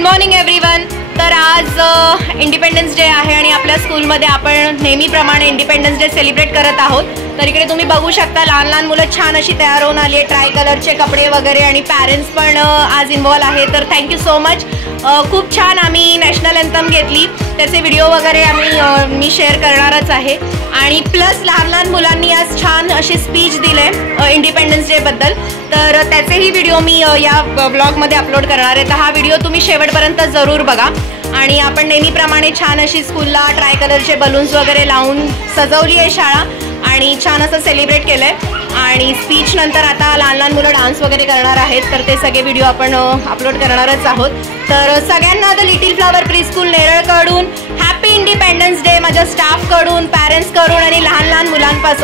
Good morning everyone. तर आज independence day आहे आणि आपल्या स्कूलमध्ये आपण नेहमीप्रमाणे इंडिपेंडन्स डे सेलिब्रेट करत आहोत। तर इकडे तुम्ही बघू शकता लहान लहान मुलं छान अशी तयार होऊन आली आहे, ट्राय कलरचे कपडे वगैरे, आणि पॅरेंट्स पण आज इन्व्हॉल्व आहे। तर थँक्यू सो मच। खूप छान आम्ही नॅशनल एंथम घेतली, त्याचे व्हिडिओ वगैरे मी शेअर करणारच आहे। आणि प्लस लहान लहान मुलांनी आज छान अशी स्पीच दिले इंडिपेंडन्स डे बद्दल, तर त्याचेही व्हिडिओ मी या ब्लॉगमध्ये अपलोड करणार आहे। तर हा व्हिडिओ तुम्ही शेवटपर्यंत जरूर बघा। आणि आपण नेहमीप्रमाणे छान अशी स्कूलला ट्राय कलरचे बलून्स वगैरे लावून सजवली आहे शाळा आणि छान असं सेलिब्रेट केलंय। आणि स्पीच नंतर आता लहान लहान मुलं डान्स वगैरे करणार आहेत, तर ते सगळे व्हिडिओ आपण अपलोड करणारच आहोत। तर सगळ्यांना the little flower preschool नेरळकडून हॅपी इंडिपेंडन्स डे, माझ्या स्टाफकडून, पॅरेंट्सकडून आणि लहान लहान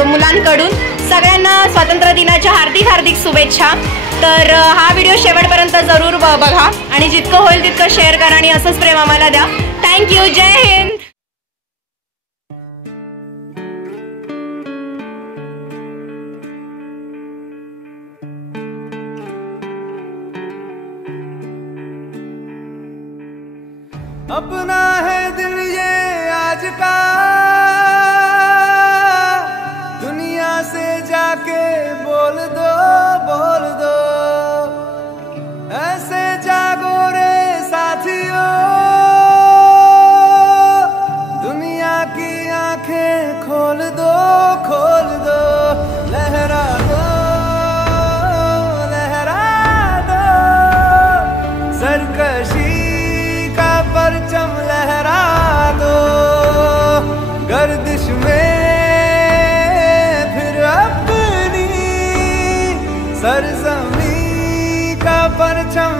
मुलांकडून सगळ्यांना स्वातंत्र्य दिनाच्या हार्दिक हार्दिक शुभेच्छा। तर हा व्हिडिओ शेवटपर्यंत जरूर बघा आणि जितकं होईल तितकं शेअर करा आणि असंच प्रेम आम्हाला द्या। थँक्यू, जय हिंद। अपना है दिल ये आज का, दुनिया से जाके बोल दो ऐसे जागो रे साथियों, दुनिया की आंखें खोल दो लहरा दो सरकशी का परचम लहरा दो, गर्दिश में फिर अपनी सरजमी का परचम